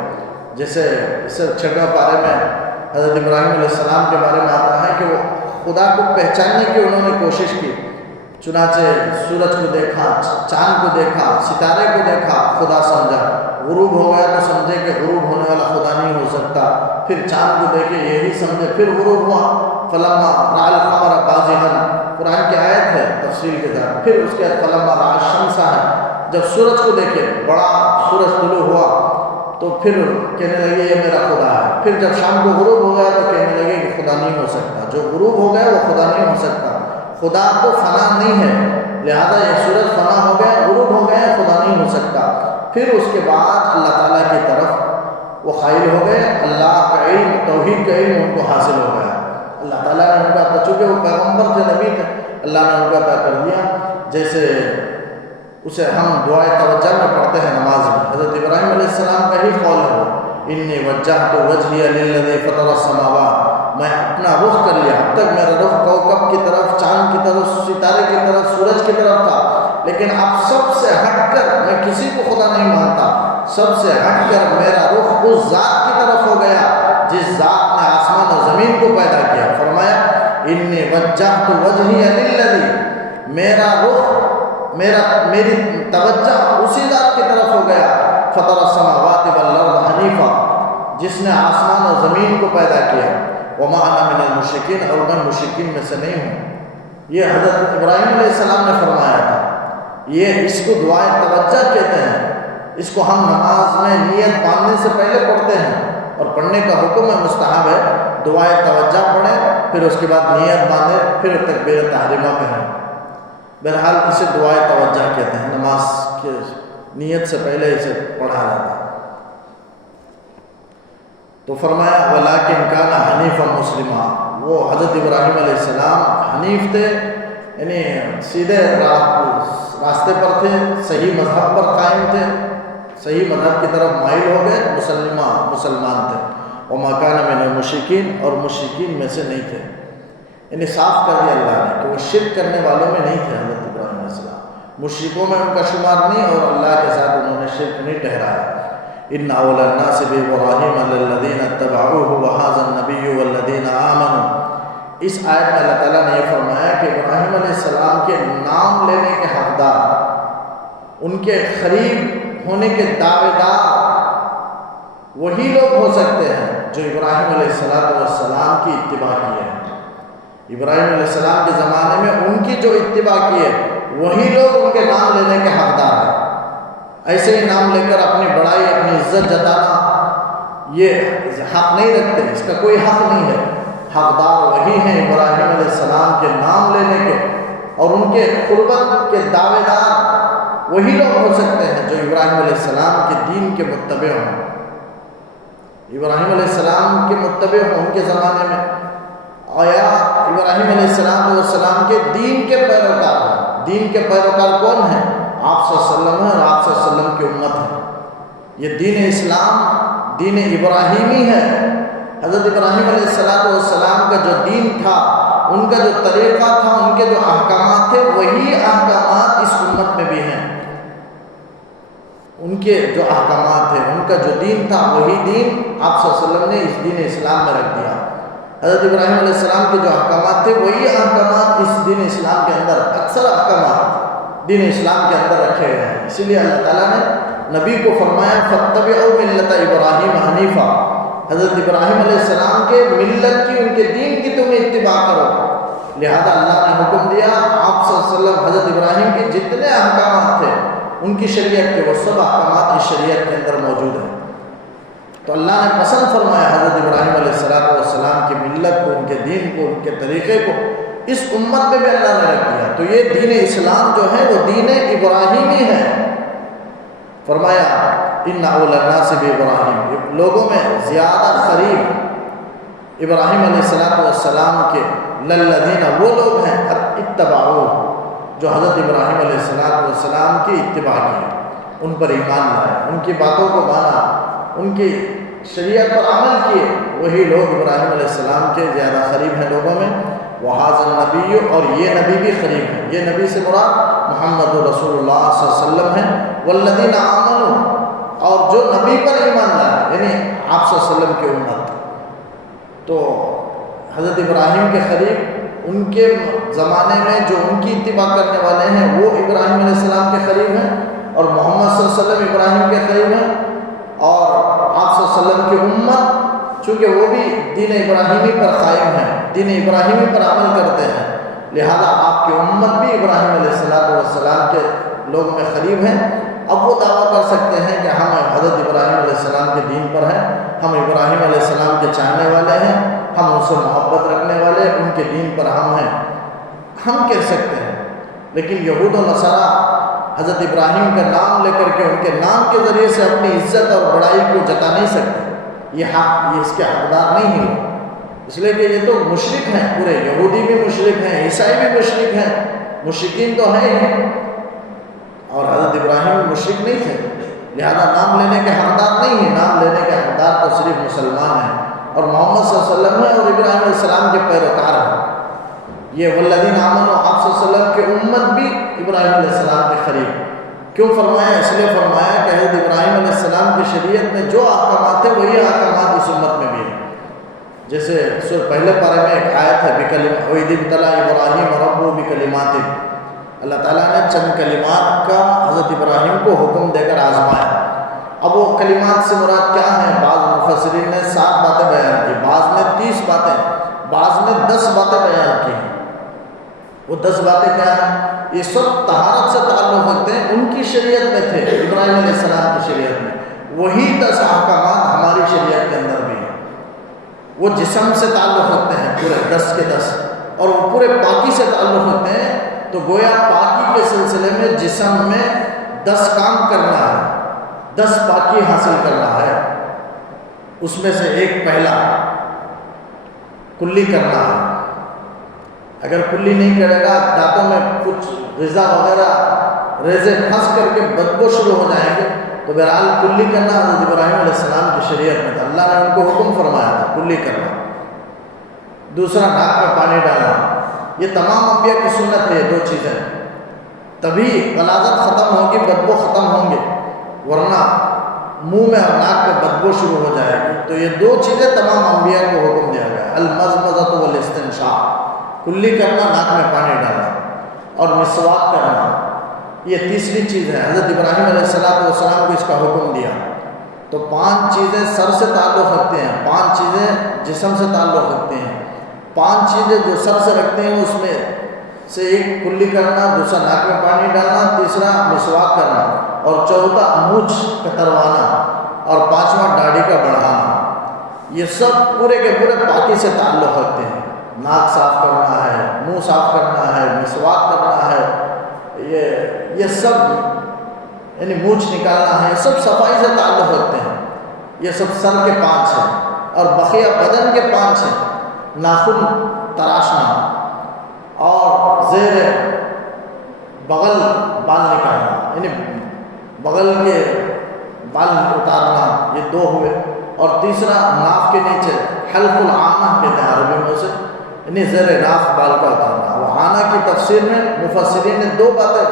جیسے اس سے 6 پارے میں حضرت ابراہیم علیہ السلام کے بارے میں آتا ہے کہ وہ خدا کو پہچاننے کی انہوں نے کوشش کی. چنانچہ سورج کو دیکھا، چاند کو دیکھا، ستارے کو دیکھا، خدا سمجھا. غروب ہو گیا تو سمجھے کہ غروب ہونے والا خدا نہیں ہو سکتا. پھر چاند کو دیکھے، یہی سمجھے. پھر غروب ہوا، فلما رأى القمر بازغا، قرآن کی آیت ہے تفصیل کے ساتھ. پھر اس کے فلما رأى الشمس ہے، جب سورج کو دیکھے، بڑا سورج طلوع ہوا تو پھر کہنے لگے یہ میرا خدا ہے. پھر جب شام کو غروب ہو گیا تو کہنے لگے کہ خدا نہیں ہو سکتا، جو غروب ہو گیا وہ خدا نہیں ہو سکتا، خدا کو فنا نہیں ہے، لہذا یہ سورج فنا ہو گیا، غروب ہو گیا، خدا نہیں ہو سکتا. پھر اس کے بعد اللہ تعالیٰ کی طرف وہ قائل ہو گئے. اللہ کا علم، توحید کا علم ان کو حاصل ہو گیا. اللہ تعالیٰ نے ان کا، چونکہ وہ پیغمبر تھے، نبی تھے، اللہ نے ان کا عطا کر دیا. جیسے اسے ہم دعائے توجہ میں پڑھتے ہیں نماز میں، حضرت ابراہیم علیہ السلام کا ہی قول ہے وہ، انی وجہت وجہی للذی فطر السماوات. میں اپنا رخ کر لیا. اب تک میرا رخ کوكب کی طرف، چاند کی طرف، ستارے کی طرف، سورج کی طرف تھا، لیکن اب سب سے ہٹ کر میں کسی کو خدا نہیں مانتا. سب سے ہٹ کر میرا رخ اس ذات کی طرف ہو گیا جس ذات نے آسمان اور زمین کو پیدا کیا. فرمایا انی وجہت وجہی للذی، میرا رخ، میری توجہ اسی ذات کی طرف ہو گیا، فطر السماوات والارض حنیفا، جس نے آسمان اور زمین کو پیدا کیا. وما انا من المشرکین، اور میں مشرکین میں سے نہیں ہوں. یہ حضرت ابراہیم علیہ السلام نے فرمایا تھا. یہ اس کو دعائے توجہ کہتے ہیں. اس کو ہم نماز میں نیت باندھنے سے پہلے پڑھتے ہیں، اور پڑھنے کا حکم ہے، مستحب ہے. دعائے توجہ پڑھیں، پھر اس کے بعد نیت باندھیں، پھر تکبیر تحریمہ کہیں. بہرحال اسے دعائے توجہ کہتے ہیں. نماز کے نیت سے پہلے اسے پڑھا جاتا ہے. تو فرمایا ولیکن کان حنیفا مسلما، وہ حضرت ابراہیم علیہ السلام حنیف تھے، یعنی سیدھے راستے پر تھے، صحیح مذہب پر قائم تھے، صحیح مذہب کی طرف مائل ہو گئے، مسلمان تھے. وما کان من المشرکین، اور مشرکین میں سے نہیں تھے. یعنی صاف کر دیا اللہ نے کہ وہ شرک کرنے والوں میں نہیں تھے. حضرت ابراہیم علیہ السلام مشرکوں میں ان کا شمار نہیں، اور اللہ کے ساتھ انہوں نے شرک نہیں ٹھہرایا. ان اول الناس بابراہیم الذین اتبعوه وهذا النبی والذین آمنوا. اس آیت میں اللہ تعالیٰ نے یہ فرمایا کہ ابراہیم علیہ السلام کے نام لینے کے حقدار، ان کے قریب ہونے کے دعوے دار وہی لوگ ہو سکتے ہیں جو ابراہیم علیہ السلام کی اتباع کیے ہیں. ابراہیم علیہ السلام کے زمانے میں ان کی جو اتباع کیے وہی لوگ ان کے نام لینے کے حقدار ہیں. ایسے ہی نام لے کر اپنی بڑائی، اپنی عزت جتانا یہ حق نہیں رکھتے، اس کا کوئی حق نہیں ہے. حقدار وہی ہیں ابراہیم علیہ السلام کے نام لینے کے، اور ان کے قربت کے دعوے دار وہی لوگ ہو سکتے ہیں جو ابراہیم علیہ السلام کے دین کے متبع ہوں. ابراہیم علیہ السلام کے متبع ہوں ان کے زمانے میں، آیا ابراہیم علیہ السلام کے دین کے پیروکار ہیں. دین کے پیروکار کون ہیں؟ آپ صلی اللہ علیہ وسلم ہیں، اور آپ صلی اللہ علیہ وسلم کی امت ہے. یہ دین اسلام دین ابراہیمی ہے. حضرت ابراہیم علیہ السلام کا جو دین تھا، ان کا جو طریقہ تھا، ان کے جو احکامات تھے، وہی احکامات اس امت میں بھی ہیں. ان کے جو احکامات تھے، ان کا جو دین تھا، وہی دین آپ صلی اللہ علیہ وسلم نے اس دین اسلام میں رکھ دیا. حضرت ابراہیم علیہ السلام کے جو احکامات تھے، وہی احکامات اس دین اسلام کے اندر، اکثر احکامات دین اسلام کے اندر رکھے گئے ہیں. اسی لیے اللہ تعالیٰ نے نبی کو فرمایا فَاتَّبِعُوا مِلَّةَ إِبْرَاهِيمَ حَنِيفًا. حضرت ابراہیم علیہ السلام کے ملت کی، ان کے دین کی تم اتباع کرو. لہذا اللہ نے حکم دیا آپ صلی اللہ علیہ وسلم حضرت ابراہیم کے جتنے احکامات تھے ان کی شریعت کے، وہ سب احکامات اس شریعت کے اندر موجود ہیں. تو اللہ نے پسند فرمایا حضرت ابراہیم علیہ السلام کی ملت کو، ان کے دین کو، ان کے طریقے کو اس امت میں بھی اللہ نے رکھ دیا. تو یہ دین اسلام جو ہے وہ دین ابراہیمی ہے. فرمایا ان اول الناس بابراہیم، لوگوں میں زیادہ قریب ابراہیم علیہ السلام کے للذین، وہ لوگ ہیں اتبعوہ، جو حضرت ابراہیم علیہ السلام کی اتباع کی، ان پر ایمان لائے، ان کی باتوں کو مانا، ان کی شریعت پر عمل کیے، وہی لوگ ابراہیم علیہ السلام کے زیادہ قریب ہیں لوگوں میں. وَهَذَا النَّبِيُّ، اور یہ نبی بھی قریب ہے. یہ نبی سے مراد محمد رسول اللہ صلی اللہ علیہ وسلم ہیں. وَالَّذِينَ آمَنُوا، اور جو نبی پر ایمان لائے، یعنی آپ صلی اللہ علیہ وسلم کی امت. تو حضرت ابراہیم کے قریب، ان کے زمانے میں جو ان کی اتباع کرنے والے ہیں وہ ابراہیم علیہ السلام کے قریب ہیں، اور محمد صلی اللہ علیہ وسلم ابراہیم کے قریب ہیں. اور آپ صلی اللہ علیہ وسلم کی امت چونکہ وہ بھی دین ابراہیمی پر قائم ہے، دین ابراہیمی پر عمل کرتے ہیں، لہذا آپ کی امت بھی ابراہیم علیہ السلام کے لوگوں میں قریب ہیں. اب وہ دعویٰ کر سکتے ہیں کہ ہم حضرت ابراہیم علیہ السلام کے دین پر ہیں، ہم ابراہیم علیہ السلام کے چاہنے والے ہیں، ہم ان سے محبت رکھنے والے، ان کے دین پر ہم ہیں، ہم کہہ سکتے ہیں. لیکن یہود و نصارہ حضرت ابراہیم کا نام لے کر کے، ان کے نام کے ذریعے سے اپنی عزت اور بڑائی کو جتا نہیں سکتے. یہ حق، یہ اس کے حقدار نہیں ہیں، اس لیے کہ یہ تو مشرک ہیں پورے. یہودی بھی مشرک ہیں، عیسائی بھی مشرک ہیں، مشرکین تو ہیں ہی، اور حضرت ابراہیم مشرک نہیں تھے، لہذا نام لینے کے حقدار نہیں ہیں. نام لینے کے حقدار تو صرف مسلمان ہیں، اور محمد صلی اللہ علیہ وسلم ہیں، اور ابراہیم علیہ السلام کے پیروکار ہیں. یہ والذین آمنوا، آپ صلی اللہ علیہ وسلم کی امت بھی ابراہیم علیہ السلام کے قریب. کیوں فرمایا؟ اس لیے فرمایا کہ حضرت ابراہیم علیہ السلام کی شریعت میں جو احکامات ہیں وہی احکامات اس امت میں بھی ہیں. جیسے پہلے پارے میں ایک آیت ہے وَإِذِ ابْتَلَىٰ إِبْرَاهِيمَ رَبُّهُ بِكَلِمَاتٍ، اللہ تعالیٰ نے چند کلمات کا حضرت ابراہیم کو حکم دے کر آزمایا. اب وہ کلمات سے مراد کیا ہیں؟ بعض مفسرین نے 7 باتیں بیان کی، بعض نے 30 باتیں، بعض نے 10 باتیں بیان کی. وہ 10 باتیں کیا ہیں؟ یہ سب طہارت سے تعلق رکھتے ہیں، ان کی شریعت میں تھے، ابراہیم علیہ السلام کی شریعت میں. وہی 10 احکامات ہماری شریعت کے اندر بھی ہیں. وہ جسم سے تعلق رکھتے ہیں پورے 10 کے 10، اور وہ پورے پاکی سے تعلق رکھتے ہیں. تو گویا پاکی کے سلسلے میں جسم میں 10 کام کرنا ہے، 10 پاکی حاصل کرنا ہے. اس میں سے ایک پہلا کلی کرنا ہے. اگر کلی نہیں کرے گا، دانتوں میں کچھ غذا وغیرہ ریزے پھنس کر کے بدبو شروع ہو جائیں گے. تو بہرحال کلی کرنا حضرت ابراہیم علیہ السلام کی شریعت میں تھا، اللہ نے ان کو حکم فرمایا تھا کلی کرنا. دوسرا ناک میں پانی ڈالنا. یہ تمام انبیاء کی سنت ہے، یہ 2 چیزیں، تبھی غلاظت ختم ہوگی، بدبو ختم ہوں گے، ورنہ منہ میں اور ناک میں بدبو شروع ہو جائے گی. تو یہ 2 چیزیں تمام انبیاء کو حکم دیا گیا، المضمضۃ والاستنشاق، کلی کرنا، ناک میں پانی ڈالنا، اور مسواک کرنا. یہ تیسری چیز ہے. حضرت ابراہیم علیہ السلام کو اس کا حکم دیا. تو 5 چیزیں سر سے تعلق رکھتے ہیں، 5 چیزیں جسم سے تعلق رکھتے ہیں. 5 چیزیں جو سر سے رکھتے ہیں اس میں سے ایک کلی کرنا، دوسرا ناک میں پانی ڈالنا، تیسرا مسواک کرنا، اور چوتھا مونچھ کتروانا، اور 5واں داڑھی کا بڑھانا. یہ سب پورے کے پورے پاکی سے تعلق رکھتے ہیں. ناک صاف کرنا ہے، منہ صاف کرنا ہے، مسواک کرنا ہے، یہ سب یعنی مونچھ نکالنا ہے، یہ سب صفائی سے تعلق رکھتے ہیں. یہ سب سر کے 5 ہیں، اور بقیہ بدن کے 5 ہیں. ناخن تراشنا، اور زیر بغل بال نکالنا، یعنی بغل کے بال اتارنا، یہ 2 ہوئے. اور تیسرا ناف کے نیچے حلق العانہ کہتے ہیں عربی میں اسے، یعنی زیر ناف بال کا اتارنا۔ وہ عانہ کی تفسیر میں مفسرین نے دو باتیں،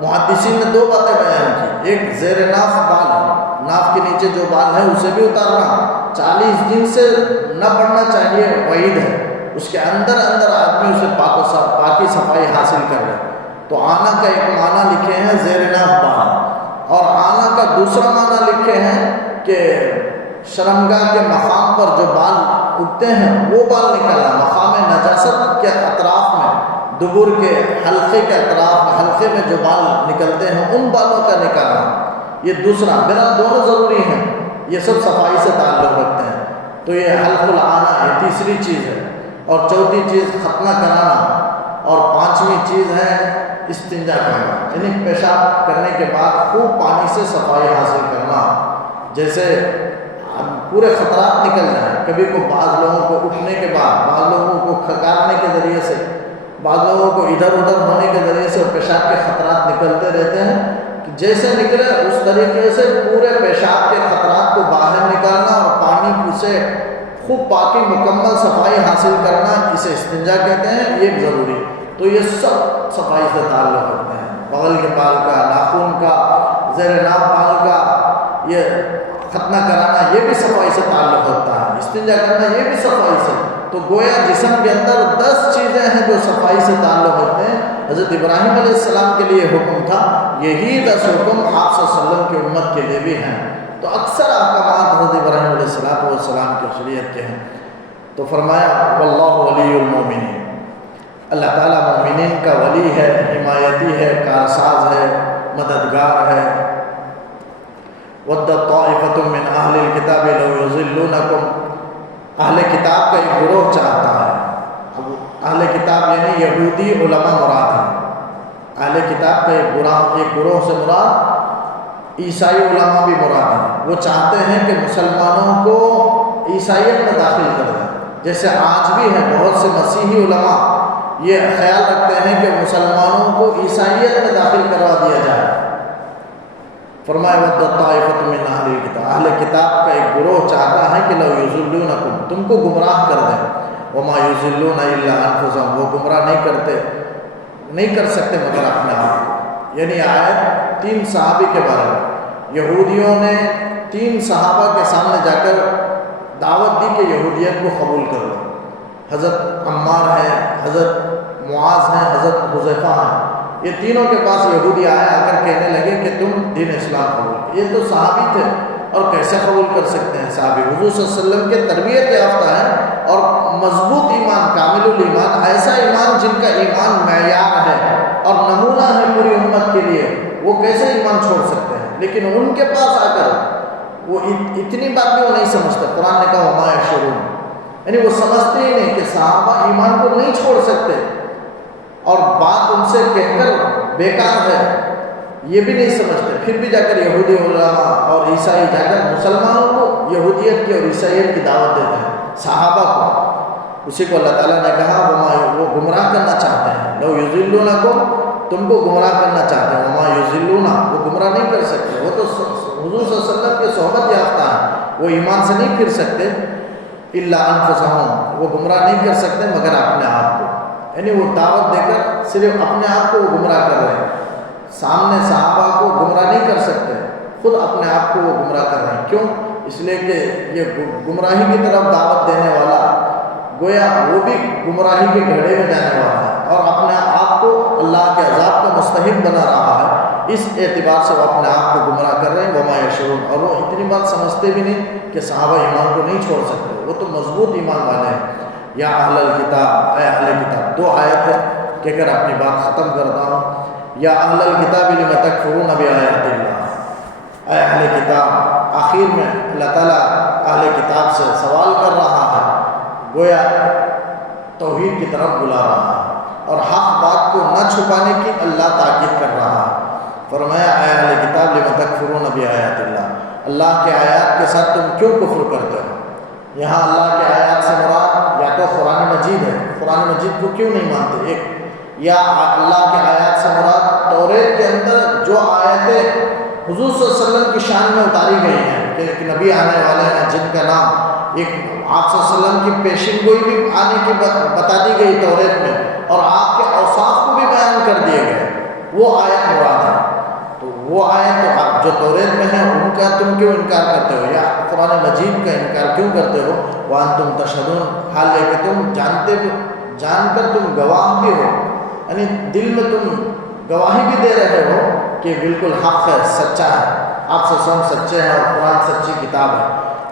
محدثین نے دو باتیں بیان کی، ایک زیر ناف بال، ناف کے نیچے جو بال ہے اسے بھی اتارنا، 40 دن سے نہ بڑھنا چاہیے، وعید ہے، اس کے اندر آدمی اسے پاکی صفائی حاصل کر لے۔ تو آنا کا ایک معنی لکھے ہیں زیر ناف بال، اور آنا کا دوسرا معنی لکھے ہیں کہ شرمگاہ کے مقام پر جو بال اگتے ہیں وہ بال نکالنا، مقام نجاست کے اطراف میں، دبر کے حلقے کے اطراف، حلقے میں جو بال نکلتے ہیں ان بالوں کا نکالنا، یہ دوسرا۔ میرا دونوں ضروری ہیں، یہ سب صفائی سے تعلق رکھتے ہیں۔ تو یہ حلق العانہ یہ تیسری چیز ہے، اور چوتھی چیز ختنہ کرانا، اور پانچویں چیز ہے استنجا کرنا، یعنی پیشاب کرنے کے بعد خوب پانی سے صفائی حاصل کرنا۔ جیسے پورے خطرات نکل جائیں، کبھی کو بعض لوگوں کو اٹھنے کے بعد، بعض لوگوں کو کھکارنے کے ذریعے سے، بعض لوگوں کو ادھر ادھر ہونے کے ذریعے سے پیشاب کے خطرات نکلتے رہتے ہیں، کہ جیسے نکلے اس طریقے سے پورے پیشاب کے خطرات کو باہر نکالنا اور پانی سے خوب پاکی مکمل صفائی حاصل کرنا، اسے استنجا کہتے ہیں، یہ ضروری۔ تو یہ سب صفائی سے تعلق رکھتے ہیں، بغل کے بال کا، ناخن کا، زیر ناف بال کا، یہ ختنہ کرانا یہ بھی صفائی سے تعلق رکھتا ہے، استنجا کرنا یہ بھی صفائی سے۔ تو گویا جسم کے اندر 10 چیزیں ہیں جو صفائی سے تعلق رکھتے ہیں۔ حضرت ابراہیم علیہ السلام کے لیے حکم تھا، یہی 10 حکم آپ صلی اللہ علیہ وسلم کی امت کے لیے بھی ہیں۔ تو اکثر احکامات حضرت ابراہیم علیہ السلام کی شریعت کے ہیں۔ تو فرمایا واللہ ولی المومنین، اللہ تعالیٰ مومنین کا ولی ہے، حمایتی ہے، کارساز ہے، مددگار ہے۔ وَدَّ طَائِفَةٌ مِّنْ أَهْلِ الْكِتَابِ لَوْ يُضِلُّونَكُمْ، اہل کتاب کا ایک گروہ چاہتا ہے، اہل کتاب یعنی یہودی علماء مراد ہیں، اہل کتاب کا ایک گروہ سے مراد عیسائی علماء بھی مراد ہیں، وہ چاہتے ہیں کہ مسلمانوں کو عیسائیت میں داخل کر دیں، جیسے آج بھی ہیں بہت سے مسیحی علماء یہ خیال رکھتے ہیں کہ مسلمانوں کو عیسائیت میں داخل کروا دیا جائے۔ فرمایا وَدَّ طَائِفَةٌ مِّنْ أَهْلِ الْكِتَابِ، اہل کتاب کا ایک گروہ چاہتا ہے کہ لَوْ يُضِلُّونَكُمْ، تم کو گمراہ کر دیں، وَمَا يُضِلُّونَ إِلَّا أَنفُسَهُمْ، وہ گمراہ نہیں کر سکتے مگر اپنے آپ کو۔ یعنی آیت 3 صحابی کے بارے میں، یہودیوں نے 3 صحابہ کے سامنے جا کر دعوت دی کہ یہودیت کو قبول کر لو۔ حضرت عمار ہیں، حضرت معاذ ہیں، حضرت حذیفہ ہیں، یہ تینوں کے پاس یہودی آیا، آ کر کہنے لگے کہ تم دین اسلام قبول کرو۔ یہ تو صحابی تھے اور کیسے قبول کر سکتے ہیں؟ صحابی حضور صلی اللہ علیہ وسلم کے تربیت یافتہ ہیں اور مضبوط ایمان، کامل الایمان، ایسا ایمان جن کا ایمان معیار ہے اور نمونہ ہے پوری امت کے لیے، وہ کیسے ایمان چھوڑ سکتے ہیں؟ لیکن ان کے پاس آ کر وہ اتنی بات بھی وہ نہیں سمجھتے۔ قرآن نے کہا وما یشعرون، یعنی وہ سمجھتے ہی نہیں کہ صحابہ ایمان کو نہیں چھوڑ سکتے، اور بات ان سے کہہ کر بیکار ہے یہ بھی نہیں سمجھتے، پھر بھی جا کر یہودی علماء اور عیسائی جا کر مسلمانوں کو یہودیت کی اور عیسائیت کی دعوت دیتے ہیں، صحابہ کو۔ اسی کو اللہ تعالیٰ نے کہا وہ گمراہ کرنا چاہتے ہیں، لو یضلونکم، تم کو گمراہ کرنا چاہتے ہیں، وما یضلون، وہ گمراہ نہیں کر سکتے، وہ تو حضور صلی اللہ علیہ وسلم کے صحبت یافتہ ہیں، وہ ایمان سے نہیں پھر سکتے، الا انفسہم، وہ گمراہ نہیں کر سکتے مگر اپنے آپ کو۔ یعنی وہ دعوت دے کر صرف اپنے آپ کو وہ گمراہ کر رہے ہیں، سامنے صحابہ کو گمراہ نہیں کر سکتے، خود اپنے آپ کو وہ گمراہ کر رہے ہیں۔ کیوں؟ اس لیے کہ یہ گمراہی کی طرف دعوت دینے والا گویا وہ بھی گمراہی کے گھڑے میں جانے والا ہے اور اپنے آپ کو اللہ کے عذاب کا مستحق بنا رہا ہے، اس اعتبار سے وہ اپنے آپ کو گمراہ کر رہے ہیں۔ وما یشعرون، اور وہ اتنی بات سمجھتے بھی نہیں کہ صحابہ ایمان کو نہیں چھوڑ سکتے، وہ تو مضبوط ایمان والے ہیں۔ یا اہل الکتاب، اے اہل کتاب، 2 آیت کہہ کر اپنی بات ختم کرتا ہوں۔ یا اہل الکتاب لم تکفرون بآیات اللہ، اے اہل کتاب، آخر میں اللہ تعالیٰ اہل کتاب سے سوال کر رہا ہے، گویا توحید کی طرف بلا رہا ہے اور حق بات کو نہ چھپانے کی اللہ تاکید کر رہا ہے۔ فرمایا اے اہل کتاب لم تکفرون بآیات اللہ، اللہ کے آیات کے ساتھ تم کیوں کفر کرتے ہو؟ یہاں اللہ کے آیات سے مراد یا تو قرآن مجید ہے، قرآن مجید کو کیوں نہیں مانتے؟ ایک، یا اللہ کے آیات سے مراد توریت کے اندر جو آیتیں حضور صلی اللہ علیہ وسلم کی شان میں اتاری گئی ہیں کہ ایک نبی آنے والے ہیں جن کا نام ایک آپ صلی اللہ علیہ وسلم کی پیشن گوئی بھی آنے کی بتا دی گئی توریت میں، اور آپ کے اوصاف کو بھی بیان کر دیے گئے، وہ آیت مراد ہے۔ تو وہ آیت تو آپ جو توریت میں ہیں ان کا تم کیوں انکار کرتے ہو، یا قرآن مجید کا انکار کیوں کرتے ہو؟ وانتم تشہدون، حال ہے کہ تم جان کر تم گواہ بھی ہو، یعنی دل میں تم گواہی بھی دے رہے ہو کہ بالکل حق ہے، سچا ہے، آپ سے سچے ہیں اور قرآن سچی کتاب ہے،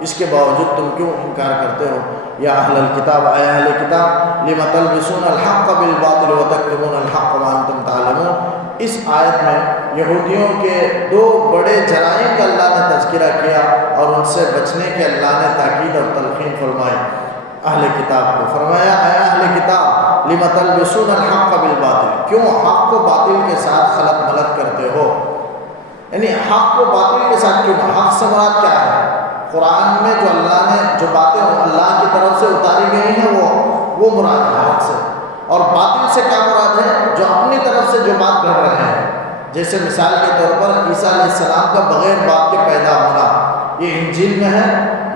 اس کے باوجود تم کیوں انکار کرتے ہو؟ یا اہل الکتاب، اے اہل کتاب، لم تلبسون الحق بالباطل وتکتمون الحق وانتم تعلمون۔ اس آیت میں یہودیوں کے دو بڑے جرائم کا اللہ نے تذکرہ کیا اور ان سے بچنے کے اللہ نے تاکید اور تلقین فرمائی اہل کتاب کو۔ فرمایا اے اہل کتاب لم تلبسون الحق بالباطل، کیوں حق کو باطل کے ساتھ خلط ملط کرتے ہو؟ یعنی حق کو باطل کے ساتھ کیوں؟ حق سے مراد کیا ہے؟ قرآن میں جو اللہ نے جو باتیں اللہ کی طرف سے اتاری گئی ہیں وہ مراد ہے حق سے، اور باطل سے کیا مراد ہے؟ جو اپنی طرف سے جو بات گھڑ رہے ہیں، جیسے مثال کے طور پر عیسیٰ علیہ السلام کا بغیر باپ کے پیدا ہونا، یہ انجیل میں ہے،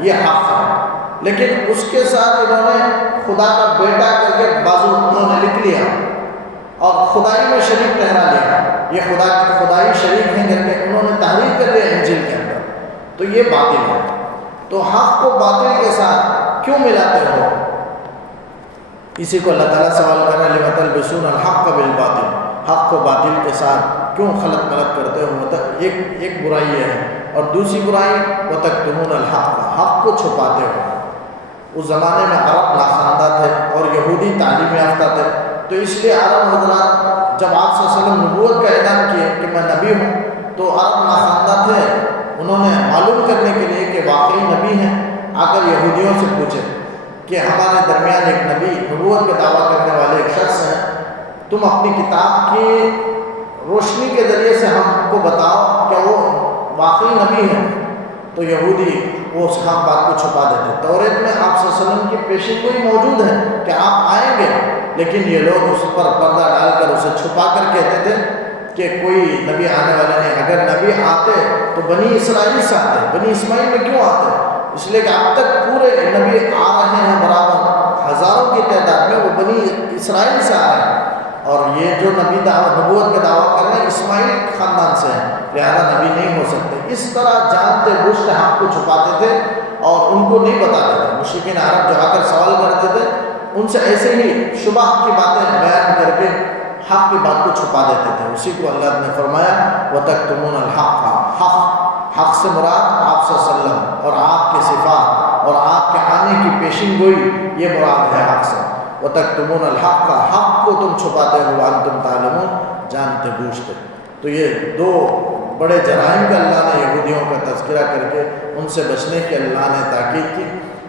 یہ حق ہے، لیکن اس کے ساتھ انہوں نے خدا کا بیٹا کر کے بازو انہوں نے لکھ لیا اور خدائی میں شریک ٹھہرا لیا، یہ خدا کی خدائی شریک ہیں کر کے انہوں نے تحریف کر لیا انجیل کے اندر، تو یہ باطل ہے۔ تو حق کو باطل کے ساتھ کیوں ملاتے ہو؟ اسی کو اللہ تعالیٰ سوال کر رہے ہیں، لم تلبسون الحق بالباطل، حق کو باطل کے ساتھ کیوں خلط ملط کرتے ہو؟ ایک برائی یہ ہے، اور دوسری برائی وتکتمون الحق، حق کو چھپاتے ہو۔ اس زمانے میں عرب ناخواندہ تھے اور یہودی تعلیم یافتہ تھے، تو اس لیے عرب حضرات جب آپ صلی اللہ علیہ وسلم نبوت کا اعلان کیے کہ میں نبی ہوں، تو عرب ناخواندہ تھے، انہوں نے معلوم کرنے کے لیے کہ واقعی نبی ہیں آ کر یہودیوں سے پوچھے کہ ہمارے درمیان ایک نبی نبوت کا دعویٰ کرنے والے ایک شخص ہیں، تم اپنی کتاب کی روشنی کے ذریعے سے ہم کو بتاؤ کہ وہ واقعی نبی ہیں۔ تو یہودی وہ اس خام بات کو چھپا دیتے۔ توریت میں آپ صلی اللہ علیہ وسلم کی پیشن گوئی موجود ہے کہ آپ آئیں گے، لیکن یہ لوگ اس پر پردہ ڈال کر اسے چھپا کر کہتے تھے کہ کوئی نبی آنے والے نہیں، اگر نبی آتے تو بنی اسرائیل سے آتے، بنی اسماعیل میں کیوں آتے؟ اس لیے کہ اب تک پورے نبی آ رہے ہیں برابر ہزاروں کی تعداد میں، وہ بنی اسرائیل سے آ رہے ہیں، اور یہ جو نبی نبوت کا دعویٰ کر رہے ہیں اسماعیل خاندان سے ہیں، لہذا نبی نہیں ہو سکتے۔ اس طرح جانتے بوجھتے حق کو چھپاتے تھے اور ان کو نہیں بتاتے تھے۔ مشرکین عرب جو آ کر سوال کرتے تھے ان سے ایسے ہی شبہ کی باتیں بیان کر کے حق کی بات کو چھپا دیتے تھے۔ اسی کو اللہ نے فرمایا وَتَكْتُمُونَ الْحَقَّ، حق سے مراد آپ صلی اللہ علیہ وسلم اور آپ کے صفات اور آپ کے آنے کی پیشن گوئی، یہ مراد ہے حق سے۔ وَتَكْتُمُونَ الْحَقَّ، حق کو تم چھپاتے ہو، وَأَنْتُمْ تَعْلَمُونَ، جانتے بوجھتے۔ تو یہ دو بڑے جرائم کا اللہ نے یہودیوں کا تذکرہ کر کے ان سے بچنے کی اللہ نے تاکید کی۔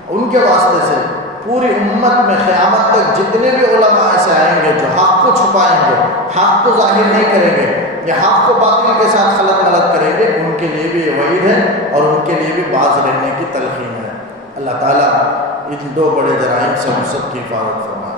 ان کے واسطے سے پوری امت میں قیامت تک جتنے بھی علماء ایسے آئیں گے جو حق کو چھپائیں گے، حق کو ظاہر نہیں کریں گے یا حق کو باطل کے ساتھ خلط ملط کریں گے، ان کے لیے بھی یہ وعید ہے اور ان کے لیے بھی باز رہنے کی تلقین ہے۔ اللہ تعالیٰ ان دو بڑے جرائم سے ہم سب کی حفاظت فرمائے۔